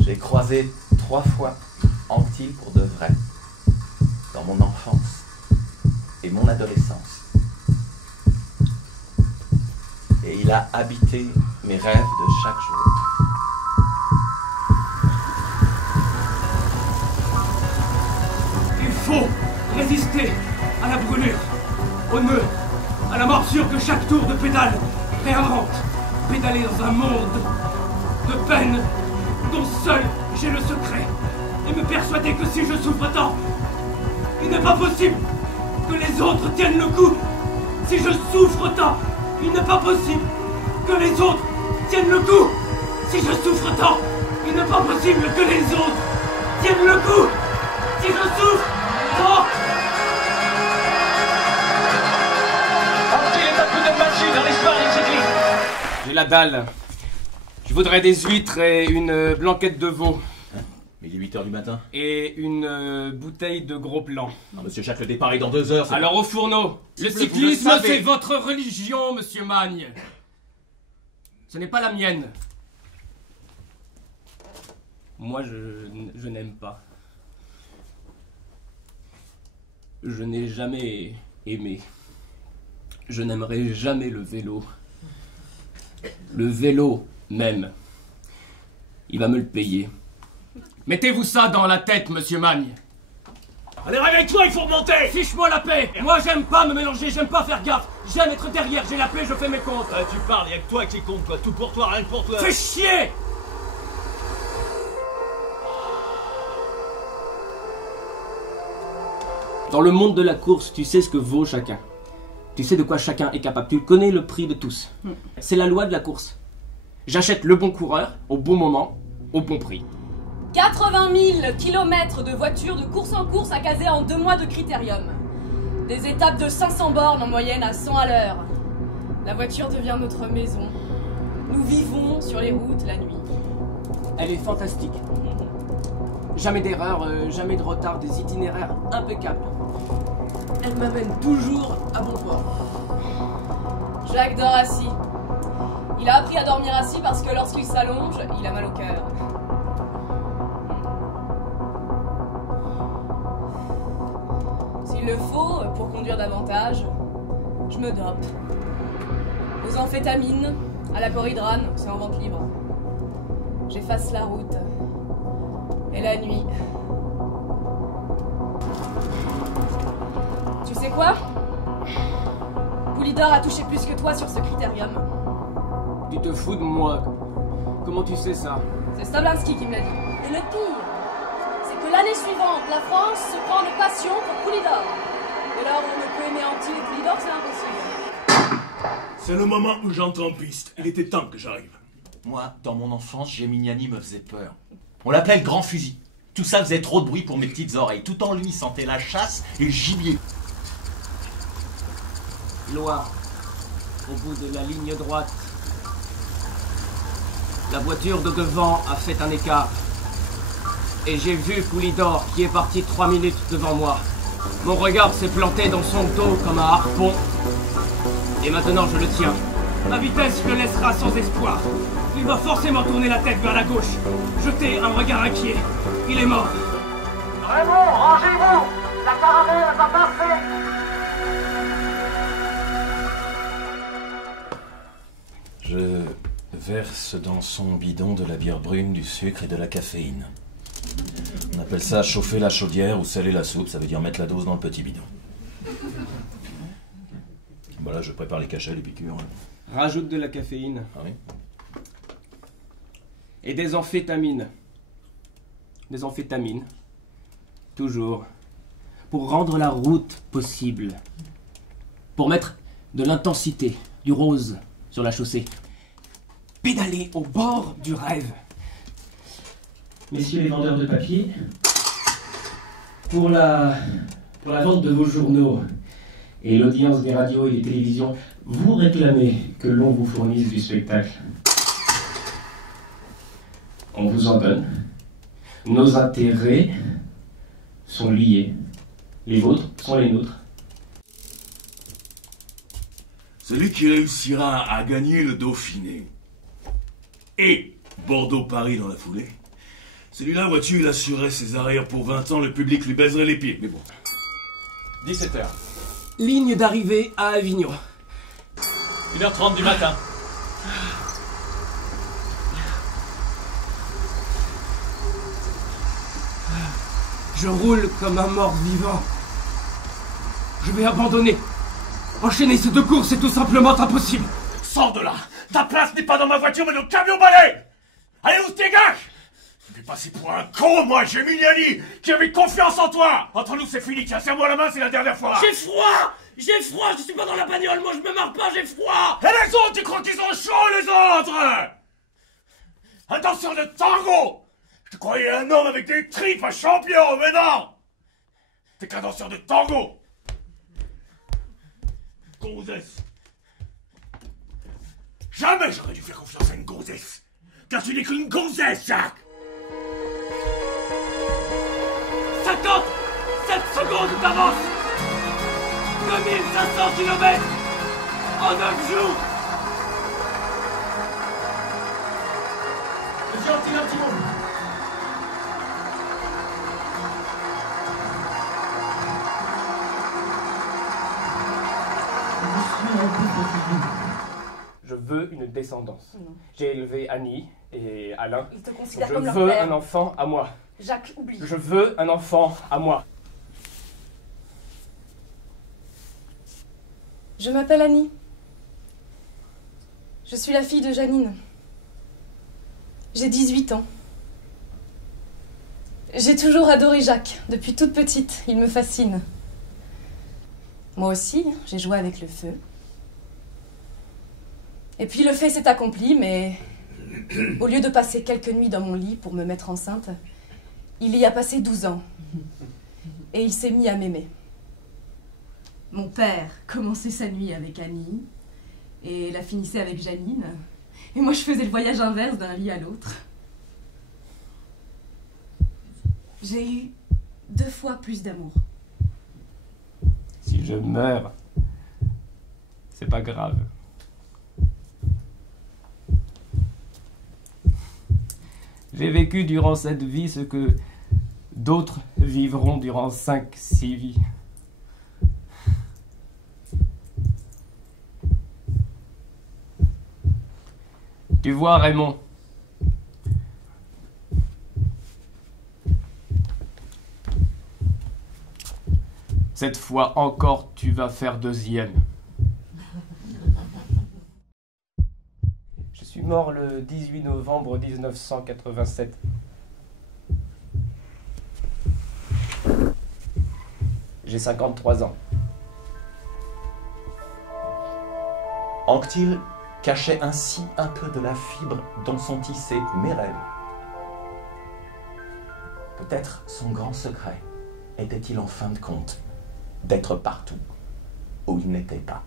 J'ai croisé 3 fois Anquetil pour de vrai, dans mon enfance et mon adolescence. Et il a habité mes rêves de chaque jour. Il faut résister à la brûlure, au nœud, à la morsure que chaque tour de pédale réinvente. Pédaler dans un monde de peine dont seul j'ai le secret. Et me persuader que si je souffre tant, il n'est pas possible que les autres tiennent le coup. Si je souffre tant, il n'est pas possible que les autres tiennent le coup. Si je souffre tant, il n'est pas possible que les autres tiennent le coup. Si je souffre tant... Anquetil est un coup de magie dans l'histoire du cyclisme. J'ai la dalle. Je voudrais des huîtres et une blanquette de veau. Mais il est 8h du matin. Et une bouteille de gros plan. Non, monsieur Jacques, le départ est dans 2 heures. Alors au fourneau, le cyclisme c'est votre religion, monsieur Magne. Ce n'est pas la mienne. Moi je n'aime pas. Je n'ai jamais aimé. Je n'aimerai jamais le vélo. Le vélo même. Il va me le payer. Mettez-vous ça dans la tête, monsieur Magne. Allez, réveille-toi, il faut remonter. Fiche-moi la paix. Moi, j'aime pas me mélanger, j'aime pas faire gaffe. J'aime être derrière, j'ai la paix, je fais mes comptes. Tu parles, y'a que toi qui compte, quoi. Tout pour toi, rien que pour toi. Fais chier. Dans le monde de la course, tu sais ce que vaut chacun. Tu sais de quoi chacun est capable. Tu connais le prix de tous. C'est la loi de la course. J'achète le bon coureur, au bon moment, au bon prix. 80 000 kilomètres de voitures de course en course à caser en 2 mois de critérium. Des étapes de 500 bornes en moyenne à 100 à l'heure. La voiture devient notre maison. Nous vivons sur les routes la nuit. Elle est fantastique. Jamais d'erreur, jamais de retard, des itinéraires impeccables. Elle m'amène toujours à bon port. Jacques dort assis. Il a appris à dormir assis parce que lorsqu'il s'allonge, il a mal au cœur. S'il le faut, pour conduire davantage, je me dope. Aux amphétamines, à la coridrane, c'est en vente libre. J'efface la route. Et la nuit. Tu sais quoi? Poulidor a touché plus que toi sur ce critérium. Tu te fous de moi. Comment tu sais ça? C'est Stablinski qui me l'a dit. Et le pire, c'est que l'année suivante, la France se prend de passion pour Poulidor. Et là, on ne peut aimer Anquetil et Poulidor, c'est impossible. C'est le moment où j'entre en piste. Il était temps que j'arrive. Moi, dans mon enfance, Géminiani me faisait peur. On l'appelait le grand fusil. Tout ça faisait trop de bruit pour mes petites oreilles. Tout en lui sentait la chasse et le gibier. Loire, au bout de la ligne droite. La voiture de devant a fait un écart. Et j'ai vu Poulidor qui est parti 3 minutes devant moi. Mon regard s'est planté dans son dos comme un harpon. Et maintenant je le tiens. Ma vitesse le laissera sans espoir. Il va forcément tourner la tête vers la gauche. Jeter un regard inquiet. Il est mort. Raymond, rangez-vous. La caravane va passer. Je verse dans son bidon de la bière brune, du sucre et de la caféine. On appelle ça chauffer la chaudière ou saler la soupe, ça veut dire mettre la dose dans le petit bidon. Voilà, je prépare les cachets, les piqûres. Rajoute de la caféine. Ah oui? Et des amphétamines. Des amphétamines. Toujours. Pour rendre la route possible. Pour mettre de l'intensité, du rose sur la chaussée. Pédaler au bord du rêve. Messieurs les vendeurs de papier, pour la vente de vos journaux et l'audience des radios et des télévisions, vous réclamez que l'on vous fournisse du spectacle. On vous en donne. Nos intérêts sont liés. Les vôtres sont les nôtres. Celui qui réussira à gagner le Dauphiné et Bordeaux-Paris dans la foulée, celui-là, vois-tu, il assurerait ses arrières pour 20 ans, le public lui baiserait les pieds, mais bon. 17h. Ligne d'arrivée à Avignon. 1h30 du matin. Je roule comme un mort-vivant. Je vais abandonner. Enchaîner ces 2 courses est tout simplement impossible. Sors de là! Ta place n'est pas dans ma voiture, mais dans le camion-balai! Allez, on se dégage! Je vais passer pour un con, moi, j'ai Mignani, qui avait confiance en toi! Entre nous, c'est fini, tiens, serre-moi la main, c'est la dernière fois! J'ai froid! J'ai froid! Je suis pas dans la bagnole, moi je me marre pas, j'ai froid! Et les autres, tu crois qu'ils ont chaud, les autres? Un danseur de tango! Je te croyais un homme avec des tripes, un champion, mais non! T'es qu'un danseur de tango! Gonzesse! Jamais j'aurais dû faire confiance à une gonzesse! Car tu n'es qu'une gonzesse, Jacques! 57 secondes d'avance! 2500 km en 9 jours! Monsieur Antil, un petit mot. Je veux une descendance. J'ai élevé Annie et Alain. Ils te considèrent Je comme leur veux père. un enfant à moi. Jacques, oublie. Je veux un enfant à moi. Je m'appelle Annie. Je suis la fille de Janine. J'ai 18 ans. J'ai toujours adoré Jacques. Depuis toute petite, il me fascine. Moi aussi, j'ai joué avec le feu. Et puis le fait s'est accompli, mais au lieu de passer quelques nuits dans mon lit pour me mettre enceinte, il y a passé 12 ans. Et il s'est mis à m'aimer. Mon père commençait sa nuit avec Annie et la finissait avec Janine. Et moi, je faisais le voyage inverse d'un lit à l'autre. J'ai eu 2 fois plus d'amour. Si je meurs, c'est pas grave. J'ai vécu durant cette vie ce que d'autres vivront durant 5-6 vies. Tu vois, Raymond, cette fois encore, tu vas faire 2e. Je suis mort le 18 novembre 1987. J'ai 53 ans. Anctil cachait ainsi un peu de la fibre dont sont tissés mes rêves. Peut-être son grand secret était-il en fin de compte d'être partout où il n'était pas.